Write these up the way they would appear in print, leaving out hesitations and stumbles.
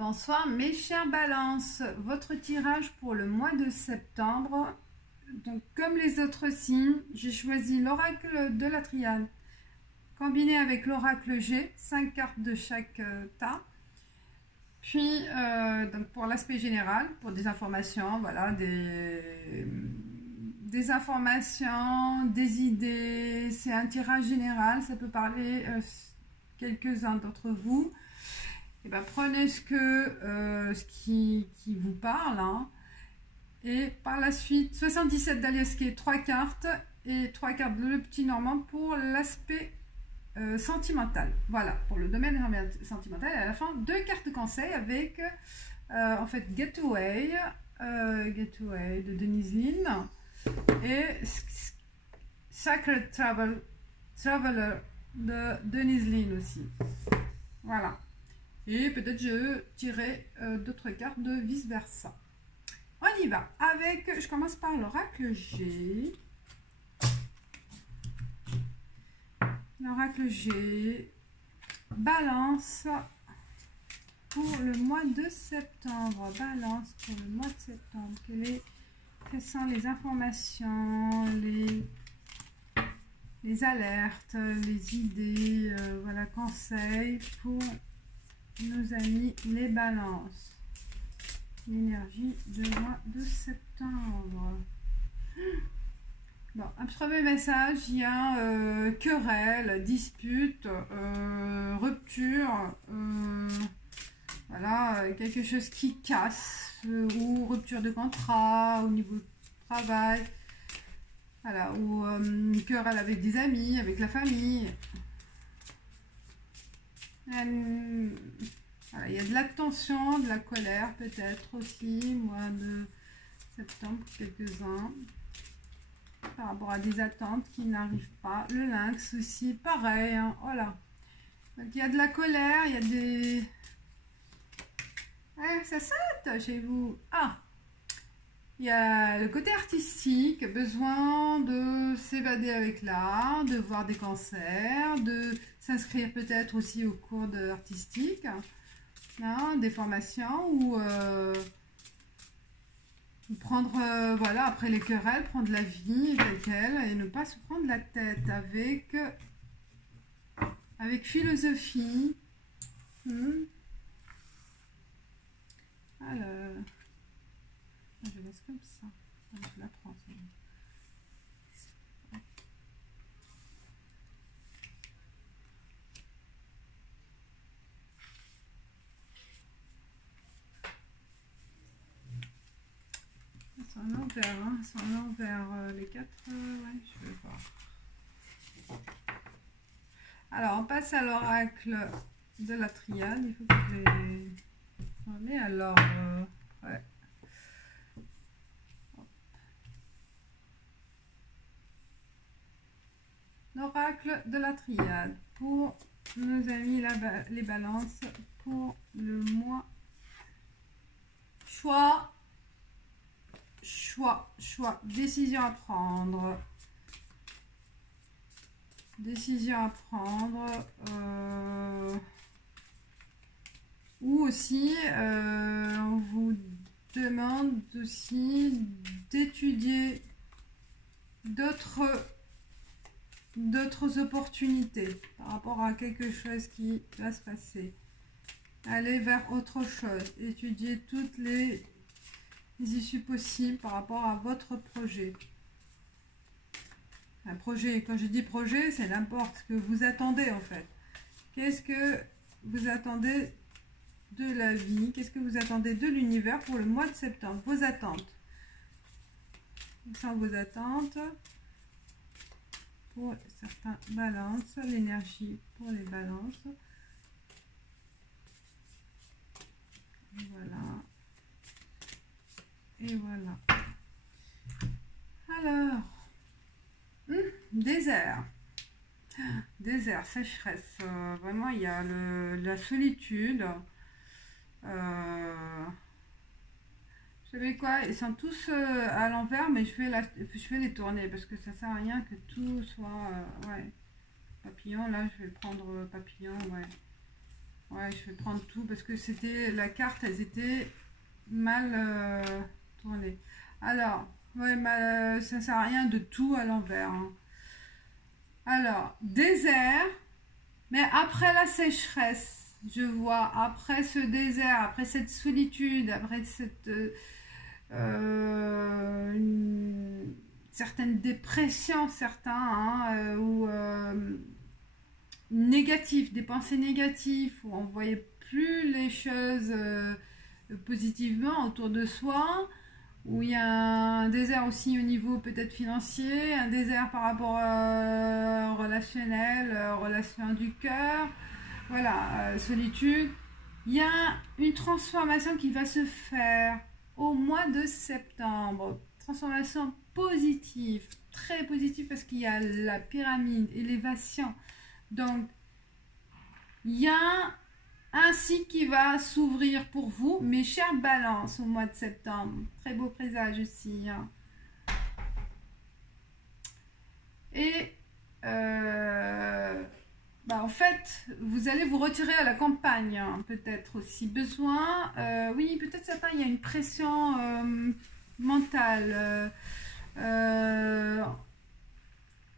Bonsoir mes chers balances, votre tirage pour le mois de septembre. Donc comme les autres signes, j'ai choisi l'oracle de la triade combiné avec l'oracle G, 5 cartes de chaque tas. Puis donc pour l'aspect général, pour des informations, voilà, des informations, des idées, c'est un tirage général, ça peut parler quelques-uns d'entre vous. Et ben, prenez ce qui vous parle, hein. Et par la suite 77 d'Aliasquet, 3 cartes et 3 cartes de le petit normand pour l'aspect sentimental, voilà, pour le domaine sentimental. Et à la fin 2 cartes conseils avec en fait Getaway de Denise Linn et Sacred Traveler de Denise Linn aussi, voilà. Et peut-être je tirerai d'autres cartes de vice versa. On y va avec, je commence par l'oracle G. L'oracle G, balance pour le mois de septembre. Balance pour le mois de septembre. Quelles sont les informations, les alertes, les idées, voilà, conseils pour nos amis les balances. L'énergie du mois de septembre. Bon, un premier message, il y a querelle, dispute, rupture, voilà, quelque chose qui casse, ou rupture de contrat au niveau du travail, voilà, ou querelle avec des amis, avec la famille. Voilà, il y a de la tension, de la colère peut-être aussi, mois de septembre, quelques-uns, par rapport à des attentes qui n'arrivent pas. Le lynx aussi, pareil, hein, voilà. Donc il y a de la colère, il y a des... Ouais, ça saute chez vous. Ah, il y a le côté artistique, besoin de s'évader avec l'art, de voir des concerts, de s'inscrire peut-être aussi au cours artistique, hein, des formations, ou prendre, voilà, après les querelles, prendre la vie telle qu'elle et ne pas se prendre la tête avec philosophie. Alors, je laisse comme ça. Je la prends. C'est en envers, hein. C'est en envers les 4. Ouais, je vais voir. Alors, on passe à l'oracle de la triade. Il faut que je les... On est alors... ouais. L'oracle de la triade pour nos amis les balances pour le mois. Choix, décision à prendre. Décision à prendre. Ou aussi, on vous demande aussi d'étudier d'autres opportunités par rapport à quelque chose qui va se passer. Aller vers autre chose, étudier toutes les issues possibles par rapport à votre projet. Un projet, quand je dis projet, c'est n'importe ce que vous attendez en fait. Qu'est-ce que vous attendez de la vie? Qu'est-ce que vous attendez de l'univers pour le mois de septembre? Vos attentes. Quelles sont vos attentes pour certains balances? L'énergie pour les balances. Voilà. Et voilà. Alors, désert. Désert, sécheresse. Vraiment, il y a la solitude. Vous savez quoi, ils sont tous à l'envers, mais je vais les tourner parce que ça sert à rien que tout soit ouais, papillon. Là je vais prendre papillon, ouais. Ouais, je vais prendre tout parce que c'était la carte, elles étaient mal tournées. Alors, ouais, ça sert à rien de tout à l'envers. Hein. Alors, désert, mais après la sécheresse, je vois, après ce désert, après cette solitude, après cette une certaine dépression, certains, hein, ou négatif, des pensées négatives, où on ne voyait plus les choses positivement autour de soi, où il y a un désert aussi au niveau peut-être financier, un désert par rapport relationnel, relation du cœur, voilà, solitude. Il y a une transformation qui va se faire au mois de septembre. Transformation positive, très positive parce qu'il y a la pyramide, élévation. Donc, il y a un cycle qui va s'ouvrir pour vous, mes chers balances, au mois de septembre. Très beau présage aussi. Hein. Et en fait, vous allez vous retirer à la campagne, hein, peut-être aussi besoin. Oui, peut-être certains, il y a une pression mentale.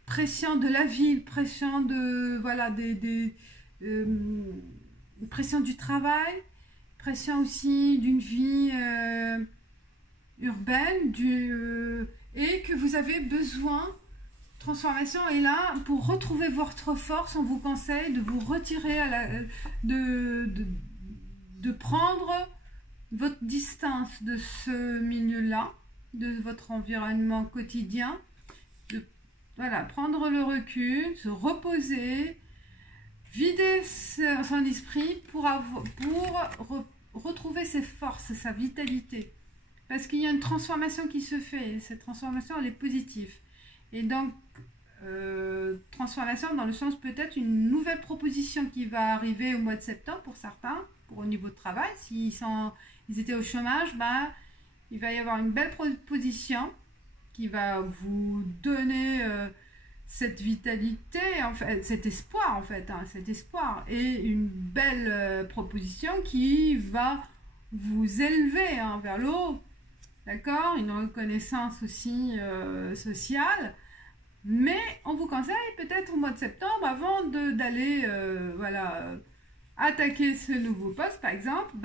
Pression de la ville, pression de voilà pression du travail, pression aussi d'une vie urbaine, et que vous avez besoin. Transformation est là pour retrouver votre force. On vous conseille de vous retirer de prendre votre distance de ce milieu-là, de votre environnement quotidien. Voilà, prendre le recul, se reposer, vider son esprit pour retrouver ses forces, sa vitalité. Parce qu'il y a une transformation qui se fait, et cette transformation, elle est positive. Et donc, transformation dans le sens peut-être une nouvelle proposition qui va arriver au mois de septembre pour certains, au niveau de travail. S'ils étaient au chômage, il va y avoir une belle proposition qui va vous donner cette vitalité, en fait, cet espoir, cet espoir, et une belle proposition qui va vous élever vers le haut, d'accord, une reconnaissance aussi sociale, mais on vous conseille peut-être au mois de septembre, avant d'aller attaquer ce nouveau poste, par exemple,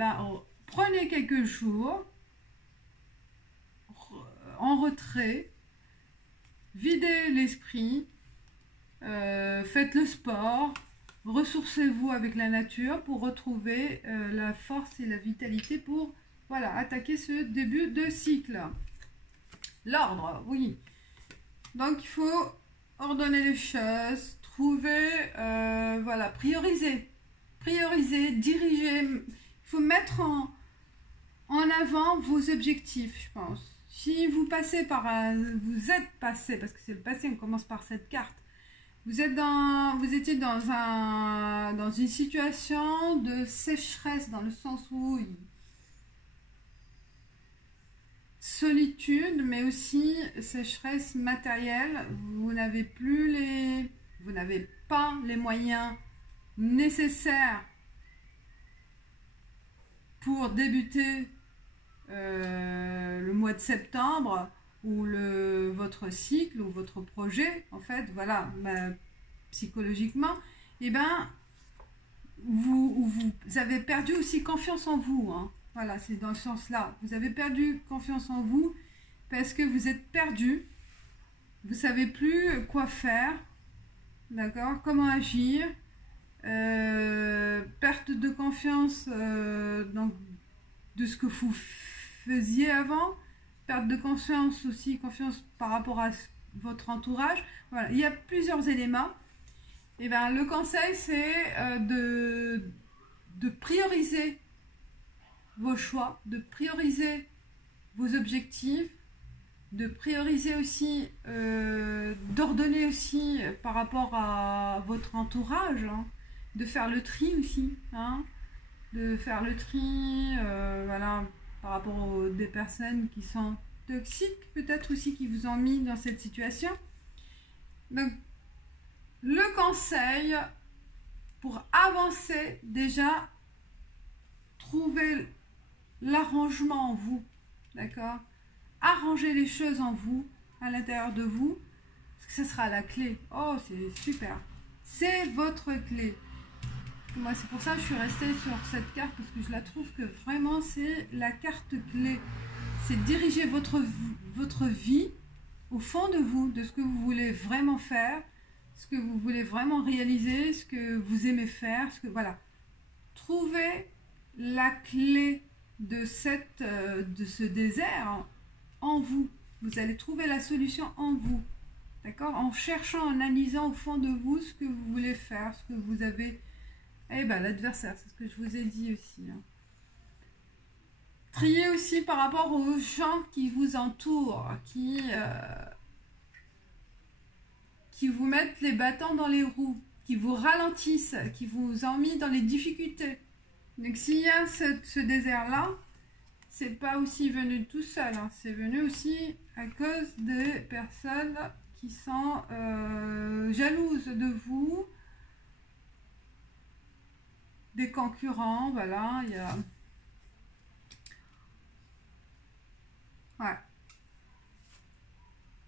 prenez quelques jours en retrait, videz l'esprit, faites le sport, ressourcez-vous avec la nature pour retrouver la force et la vitalité pour attaquer ce début de cycle. L'ordre, oui. Donc il faut ordonner les choses, trouver, prioriser, diriger. Il faut mettre en avant vos objectifs, je pense. Si vous passez vous êtes passé, parce que c'est le passé, on commence par cette carte. Vous étiez dans une situation de sécheresse, dans le sens où solitude, mais aussi sécheresse matérielle. Vous n'avez pas les moyens nécessaires pour débuter le mois de septembre ou votre cycle ou votre projet, en fait, psychologiquement, vous avez perdu aussi confiance en vous, hein. Voilà, c'est dans ce sens-là. Vous avez perdu confiance en vous parce que vous êtes perdu. Vous savez plus quoi faire, d'accord, comment agir, perte de confiance de ce que vous faisiez avant, perte de confiance aussi, confiance par rapport à votre entourage. Voilà, il y a plusieurs éléments. Et le conseil, c'est de prioriser vos choix, de prioriser vos objectifs, de prioriser aussi, d'ordonner aussi par rapport à votre entourage, hein, de faire le tri aussi, hein, de faire le tri, par rapport des personnes qui sont toxiques, peut-être aussi qui vous ont mis dans cette situation. Donc, le conseil pour avancer déjà trouver l'arrangement en vous, d'accord? Arranger les choses en vous, à l'intérieur de vous, parce que ça sera la clé. Oh, c'est super. C'est votre clé. Moi, c'est pour ça que je suis restée sur cette carte, parce que je la trouve que vraiment, c'est la carte clé. C'est diriger votre vie au fond de vous, de ce que vous voulez vraiment faire, ce que vous voulez vraiment réaliser, ce que vous aimez faire, voilà. Trouvez la clé de ce désert en vous. Vous allez trouver la solution en vous. D'accord? En cherchant, en analysant au fond de vous ce que vous voulez faire, ce que vous avez. Eh bien, l'adversaire, c'est ce que je vous ai dit aussi. Hein. Triez aussi par rapport aux gens qui vous entourent, qui vous mettent les bâtons dans les roues, qui vous ralentissent, qui vous ont mis dans les difficultés. Donc, s'il y a ce désert-là, c'est pas aussi venu tout seul, hein. C'est venu aussi à cause des personnes qui sont jalouses de vous, des concurrents, voilà, il y a... Ouais.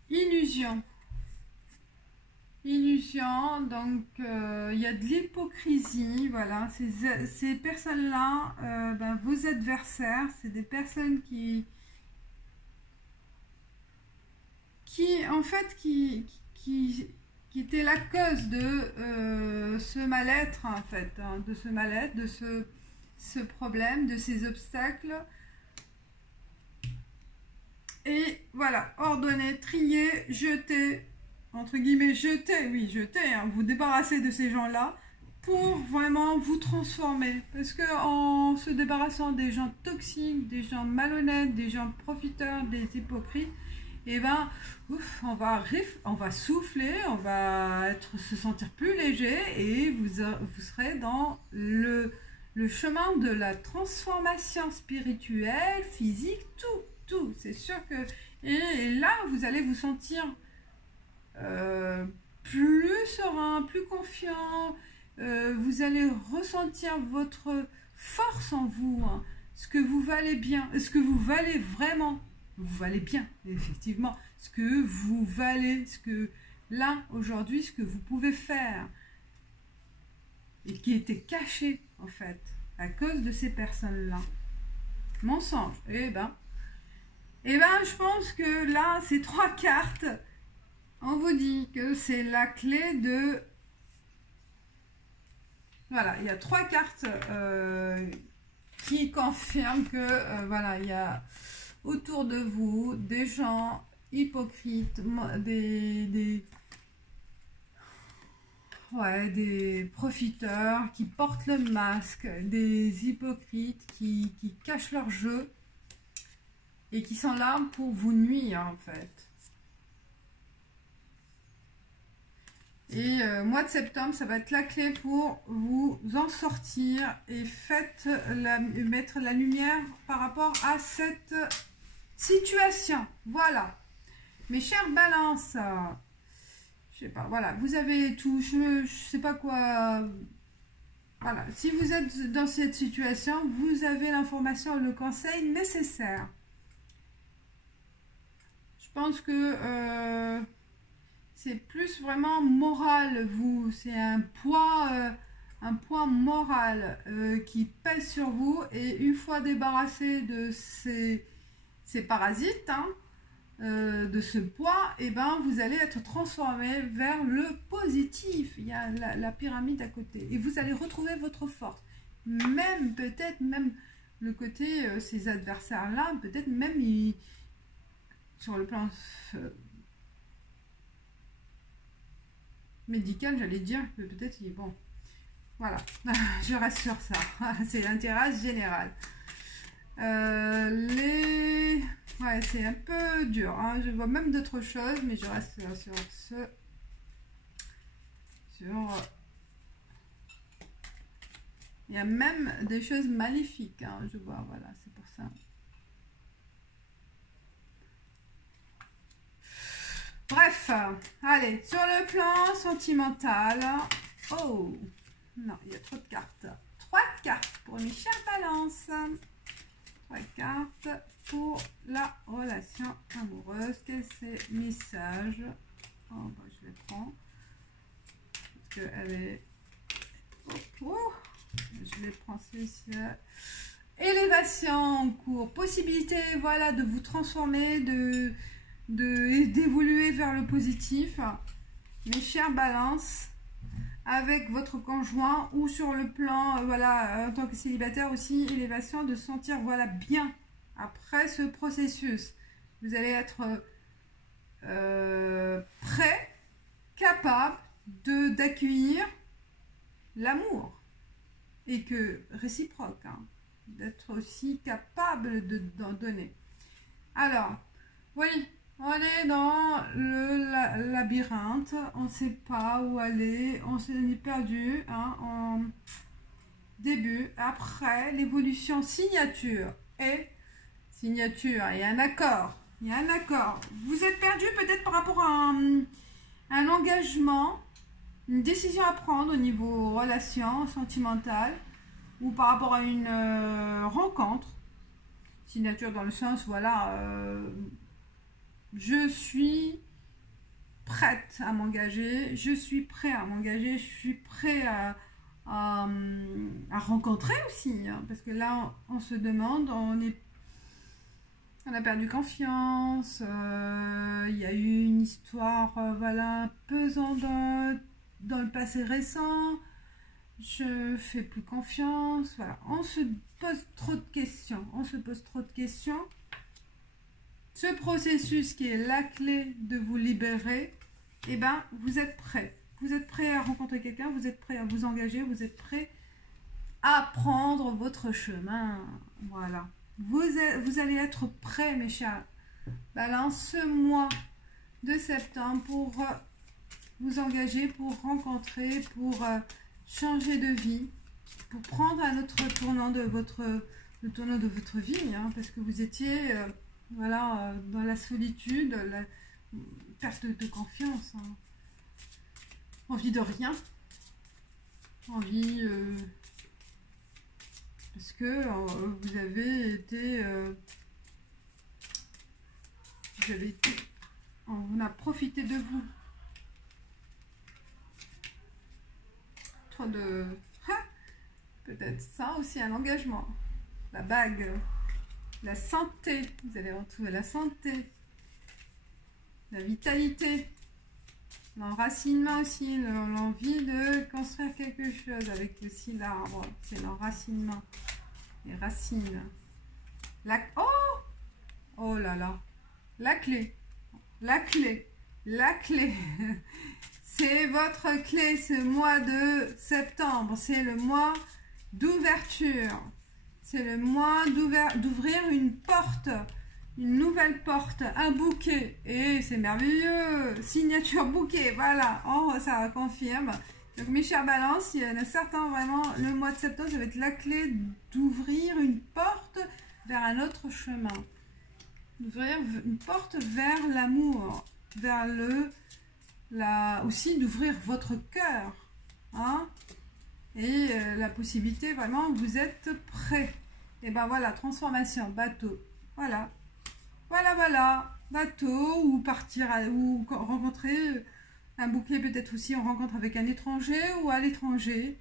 Illusion. Illusion, donc il y a de l'hypocrisie, voilà, ces personnes-là, vos adversaires, c'est des personnes qui en fait, qui étaient la cause de ce mal-être, en fait, hein, de ce mal-être, de ce problème, de ces obstacles. Et voilà, ordonner, trier, jeter, entre guillemets, jeter, oui, jeter, hein, vous débarrasser de ces gens-là pour vraiment vous transformer. Parce que en se débarrassant des gens toxiques, des gens malhonnêtes, des gens profiteurs, des hypocrites, et ben, ouf, on va souffler, on va se sentir plus léger et vous serez dans le chemin de la transformation spirituelle, physique, tout. C'est sûr que... Et là, vous allez vous sentir plus serein, plus confiant. Vous allez ressentir votre force en vous, hein, ce que vous valez bien, ce que vous valez vraiment. Vous valez bien, effectivement, ce que vous valez, ce que là, aujourd'hui, ce que vous pouvez faire. Et qui était caché, en fait, à cause de ces personnes-là. Mensonge. Eh ben, je pense que là, ces 3 cartes, on vous dit que c'est la clé de... Voilà, il y a 3 cartes qui confirment que, voilà, il y a autour de vous des gens hypocrites, des profiteurs qui portent le masque, des hypocrites qui cachent leur jeu et qui sont là pour vous nuire, en fait. Et mois de septembre, ça va être la clé pour vous en sortir et mettre la lumière par rapport à cette situation. Voilà. Mes chères balances, je sais pas, voilà, vous avez tout, je sais pas quoi. Voilà, si vous êtes dans cette situation, vous avez l'information, le conseil nécessaire. Je pense que c'est plus vraiment moral, c'est un poids moral qui pèse sur vous, et une fois débarrassé de ces parasites, hein, de ce poids, et ben vous allez être transformé vers le positif. Il y a la pyramide à côté, et vous allez retrouver votre force. Même peut-être même le côté ces adversaires là, peut-être même sur le plan médical, j'allais dire que peut-être il est bon. Voilà, je reste sur ça. C'est l'intérêt général. Ouais, c'est un peu dur, hein. Je vois même d'autres choses, mais je reste sur il y a même des choses maléfiques, hein, je vois, voilà, c'est pour ça. Bref, allez, sur le plan sentimental. Oh, non, il y a trop de cartes. 3 cartes pour mes chers balances. 3 cartes pour la relation amoureuse. Quels sont ces messages? Oh, bah, je les prends. Parce qu'elle est... Oh, je les prends, celle-ci. Élévation en cours. Possibilité, voilà, de vous transformer, d'évoluer vers le positif. Mes chers balances, avec votre conjoint ou sur le plan, voilà, en tant que célibataire aussi, élévation, de se sentir, voilà, bien après ce processus. Vous allez être prêt, capable d'accueillir l'amour et que réciproque, hein, d'être aussi capable d'en donner. Alors, oui, on est dans le labyrinthe, on ne sait pas où aller, on s'est perdu, hein, en début, après l'évolution signature et un accord. Il y a un accord. Vous êtes perdu peut-être par rapport à un engagement, une décision à prendre au niveau relation sentimentale ou par rapport à une rencontre. Signature dans le sens, voilà, je suis prête à m'engager, je suis prêt à m'engager, je suis prêt à rencontrer aussi, hein, parce que là, on se demande, on a perdu confiance, il y a eu une histoire, voilà, pesante dans le passé récent, je fais plus confiance, voilà, on se pose trop de questions, Ce processus qui est la clé de vous libérer, eh ben, vous êtes prêt. Vous êtes prêt à rencontrer quelqu'un, vous êtes prêt à vous engager, vous êtes prêt à prendre votre chemin. Voilà. Vous allez être prêt, mes chers balances, ce mois de septembre pour vous engager, pour rencontrer, pour changer de vie, pour prendre un autre tournant de votre vie, hein, parce que vous étiez voilà, dans la solitude, la perte de confiance, hein. Envie de rien, envie parce que vous avez été on a profité de vous. Trop de peut-être ça aussi, un engagement, la bague, la santé, vous allez retrouver la santé, la vitalité, l'enracinement aussi, l'envie de construire quelque chose avec aussi l'arbre, c'est l'enracinement, les racines. Oh là là, la clé, c'est votre clé ce mois de septembre, c'est le mois d'ouverture, c'est le mois d'ouvrir une porte, une nouvelle porte, un bouquet, et c'est merveilleux, signature bouquet, voilà, oh, ça confirme. Donc mes chers balances, il y en a certains vraiment, le mois de septembre, ça va être la clé d'ouvrir une porte vers un autre chemin, d'ouvrir une porte vers l'amour, vers aussi d'ouvrir votre cœur, hein, et la possibilité vraiment, vous êtes prêts, et ben voilà, transformation, bateau, voilà, bateau, ou partir, ou rencontrer un bouquet, peut-être aussi en rencontre avec un étranger, ou à l'étranger,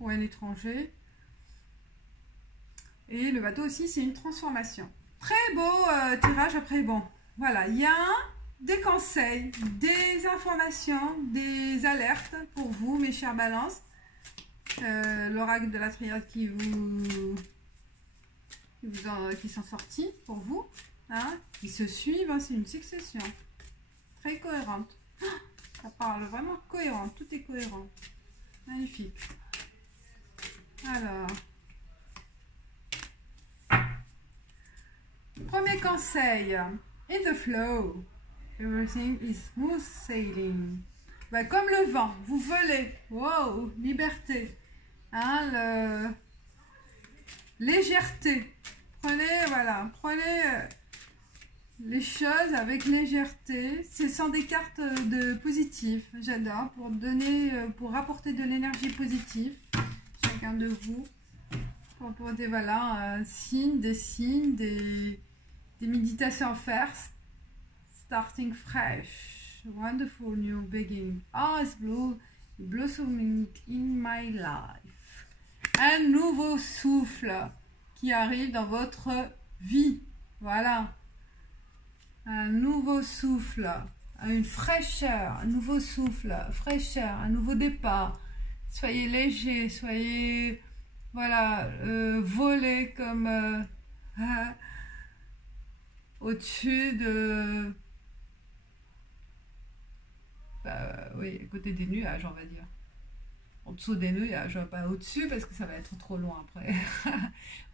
ou un étranger, et le bateau aussi, c'est une transformation. Très beau tirage. Après, bon, voilà, il y a des conseils, des informations, des alertes pour vous, mes chers balances. L'oracle de la triade qui sont sortis pour vous, hein, qui se suivent, hein, c'est une succession très cohérente. Ça parle vraiment cohérent, tout est cohérent, magnifique. Alors, premier conseil, in the flow, everything is smooth sailing. Ben, comme le vent, vous volez, wow, liberté, hein, légèreté. Prenez les choses avec légèreté. Ce sont des cartes de positif, j'adore, pour apporter de l'énergie positive, chacun de vous. pour apporter voilà, un signe, des signes, des méditations à faire. Starting fresh, wonderful new beginning. Oh, it's blossoming in my life. Un nouveau souffle qui arrive dans votre vie. Voilà. Un nouveau souffle, une fraîcheur, un nouveau souffle, fraîcheur, un nouveau départ. Soyez léger, soyez, voilà, volez comme au-dessus de... oui, côté des nuages, on va dire. En dessous des nuages, pas au-dessus parce que ça va être trop loin après.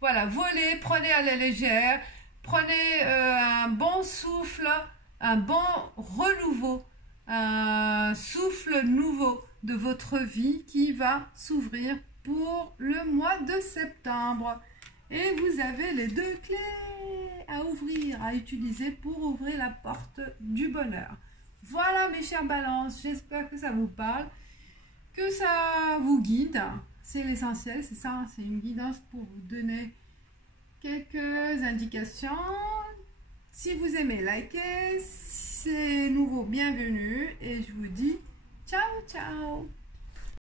Voilà, volez, prenez à la légère, prenez un bon souffle, un bon renouveau, un souffle nouveau de votre vie qui va s'ouvrir pour le mois de septembre. Et vous avez les 2 clés à ouvrir, à utiliser pour ouvrir la porte du bonheur. Voilà mes chers balances, j'espère que ça vous parle, que ça vous guide. C'est l'essentiel, c'est ça, c'est une guidance pour vous donner quelques indications. Si vous aimez, likez, c'est nouveau, bienvenue et je vous dis ciao ciao.